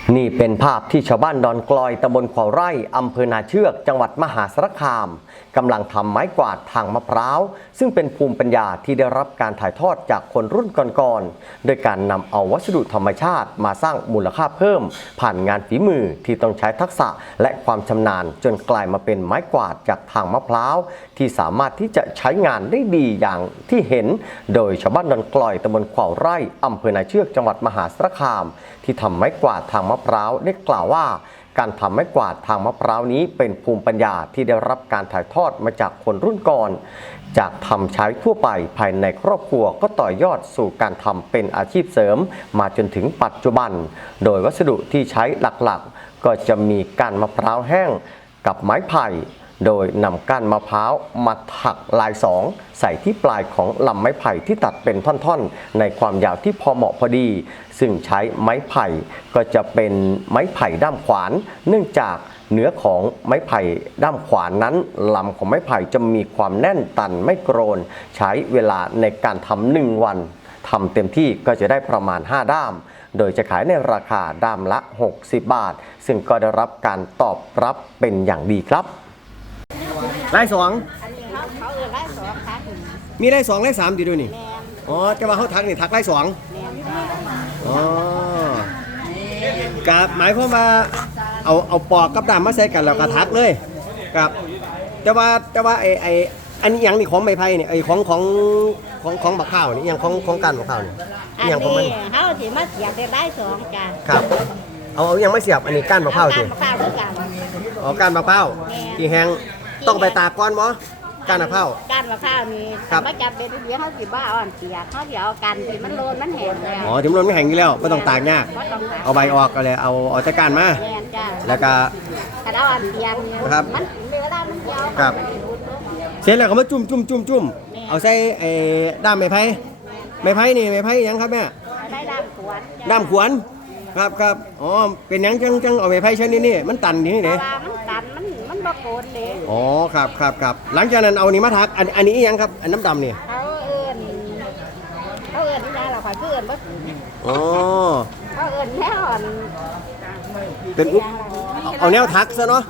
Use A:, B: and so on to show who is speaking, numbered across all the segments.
A: นี่เป็นภาพที่ชาวบ้านดอนกลอยตำบลขวาวไร่อำเภอนาเชือกจังหวัดมหาสารคามกำลังทำไม้กวาดทางมะพร้าวซึ่งเป็นภูมิปัญญาที่ได้รับการถ่ายทอดจากคนรุ่นก่อนๆโดยการนำเอาวัสดุธรรมชาติมาสร้างมูลค่าเพิ่มผ่านงานฝีมือที่ต้องใช้ทักษะและความชำนาญจนกลายมาเป็นไม้กวาดจากทางมะพร้าวที่สามารถที่จะใช้งานได้ดีอย่างที่เห็นโดยชาวบ้านดอนกลอยตำบลขวาวไร่อำเภอนาเชือกจังหวัดมหาสารคามที่ทำไม้กวาดทางมะพร้าวได้กล่าวว่าการทำไม้กวาดทางมะพร้าวนี้เป็นภูมิปัญญาที่ได้รับการถ่ายทอดมาจากคนรุ่นก่อนจากทำใช้ทั่วไปภายในครอบครัวก็ต่อยอดสู่การทำเป็นอาชีพเสริมมาจนถึงปัจจุบันโดยวัสดุที่ใช้หลักๆก็จะมีก้านมะพร้าวแห้งกับไม้ไผ่โดยนำก้านมะพร้าวมาถักลายสองใส่ที่ปลายของลำไม้ไผ่ที่ตัดเป็นท่อนๆในความยาวที่พอเหมาะพอดีซึ่งใช้ไม้ไผ่ก็จะเป็นไม้ไผ่ด้ามขวานเนื่องจากเนื้อของไม้ไผ่ด้ามขวานนั้นลำของไม้ไผ่จะมีความแน่นตันไม่โกรนใช้เวลาในการทำ1 วันทำเต็มที่ก็จะได้ประมาณ5 ด้ามโดยจะขายในราคาด้ามละ60 บาทซึ่งก็ได้รับการตอบรับเป็นอย่างดีครับไล่สอง
B: เขาไล่สองค่ะถึง
A: มีไล่สองไล่สามดีด้วยนี่
B: แมน
A: อ๋อแต่ว่าเขาทักนี่ทักไล่สอง
B: แมน
A: อ๋อกับหมายความว่าเอาปอกกับดามมาใส่กันแล้วก็ทักเลยกับแต่ว่าไออันนี้อย่างนี่ของไม้ไผ่เนี่ยไอของบักข้าวนี่อย่างของการบักข้าวนี่
B: อันนี้เขาถือมาเสียบได้ไล่สองกัน
A: ครับเอายังไม่เสียบอันนี้ก้านบักข้าวสิ
B: ก้านบักข้าวด้วยกัน
A: อ๋อก้านบักข้าวที่แห้งต้องไปตากก่อนมั้ยก้านบักข้าว
B: ก้านบักข้าวนี่ไม่จับเป็นเดี๋ยวเขาสิบ้าอ่อนเปียกเขาเดี๋ยวเอากันที่มันโลนมันแห้งแล้ว
A: อ๋อที่มันโลนไม่แห้งนี่แล้วไม่ต้องตากยากเอาใบออกก็เลยเอาแต่ก้านมาแล้วก็
B: เอาอ่อนเปียกมันเวลามันยาว
A: ครับเสร็จแล้วก็มาจุ่มเอาใส่ด้ามไม้ไผ่นี่ไม้ไผ่ยังครับแม่
B: ได้
A: ด้ามขวานครับอ๋อเป็นยังจังเอาไม้ไผ่ชนิดนี้มันตันนี่
B: เนี่ยมันตันมันบะโกนเลย
A: อ๋อครับหลังจากนั้นเอานี่มาทักอันนี้ยังครับอันน้ำดำนี่
B: เขาเอิญนี่นะเราคอยเอิญว่า
A: อ๋อ
B: เขาเอิญแนว
A: เป็นเอาแนวทักซะเนาะ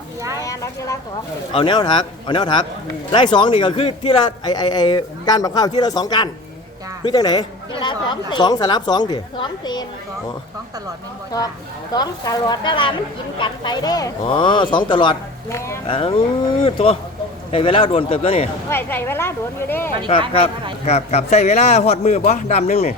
A: เอาแนวทักไล่สองนี่ก็คือที่ละไอการบักข้าวที่ละ2 ก้านคือจังไหน2 สลับ2ที
B: 2 เซน2 ตลอด2 ตลอดแต่ละมันกินกันไปเด้
A: อ๋อ2 ตลอดตัวใส่เวลาโดนเติบตัวนี่
B: ใส่เวลาโดนอยู่เด้
A: ครับใส่เวลาหอดมือบ่ดำนึงนี่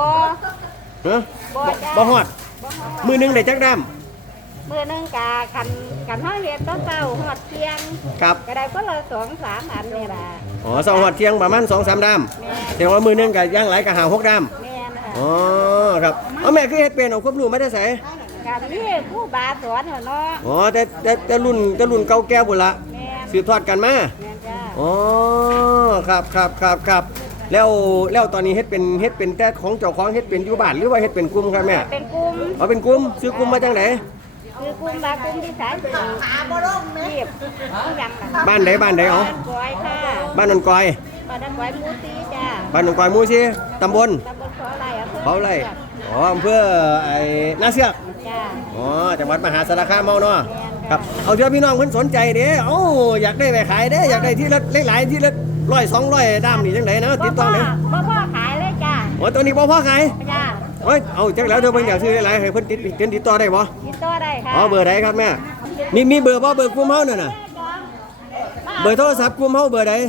A: บ่หอดมือนึงได้จักดำ
B: มือนึงกะกันห้อยเรียนต้นเต้าหอดเทียง
A: ครับ
B: ก็ได้ก็ละ2-3 อันนี่แหละ
A: อ๋อ2 หอดเทียงประมาณ2-3 ดำแต่ว่ามือนึงกะย่างหลายกะหา6 ดำอ๋อครับเอาแม่คือเฮ็ดเป็นเอาควบรู้ไม่ได้ใส่
B: กันนี่ผู้บาสอนเนาะ
A: อ๋อแต่รุ่นเก่าแก่บุญละสืบทอดกันมาอ๋อครับแล้วตอนนี้เฮ็ดเป็นแต่ของเจ้าของเฮ็ดเป็นอยู่บ้านหรือว่าเฮ็ดเป็นกลุ่มครับแม่
B: เป็นกลุ่ม
A: เป็นกลุ่มซื้อกลุ่มมาจังไหน
B: คือกลุ่มที่สายขาบ่ร่มแม่
A: บ้านไหนอ๋อบ้านนนกอย
B: บ้านนนกอยมูซีจ้า
A: บ้านนนกอยมูซีตำบล
B: เขาไร่
A: อ๋ออำเภอนาเสือกอ๋อจังหวัดมหาสารคามเนาะครับเอาเดี๋ยวพี่น้องเพิ่นสนใจเด้อยากได้ไปขายเด้อยากได้ที่ละหลายที่ละ100-200 ด้ามนี่จังไดนะติดต่อเลย
B: บ่พอขายเลยจ้า
A: อ๋อตัวนี้บ่พอขาย
B: จ้า
A: เอาจังแล้วเดี๋ยวเพิ่นอยากซื้อหลายให้เพิ่นติดต่อได้บ่
B: ติดต่อได้ค่ะ
A: อ๋อเบอร์ใดครับแม่มีเบอร์บ่เบอร์กลุ่มเฮานั่นน่ะเบอร์โทรศัพท์กลุ่มเฮาเบอร์ใด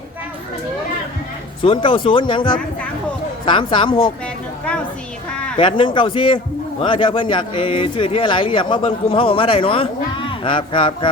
A: 090หยังครับ336
B: 8194ค่ะ
A: 8194เดี๋ยวเพิ่นอยากซื้อที่หลายหรืออยากมาเบิ่งกลุ่มเฮามาได้เนาะครับ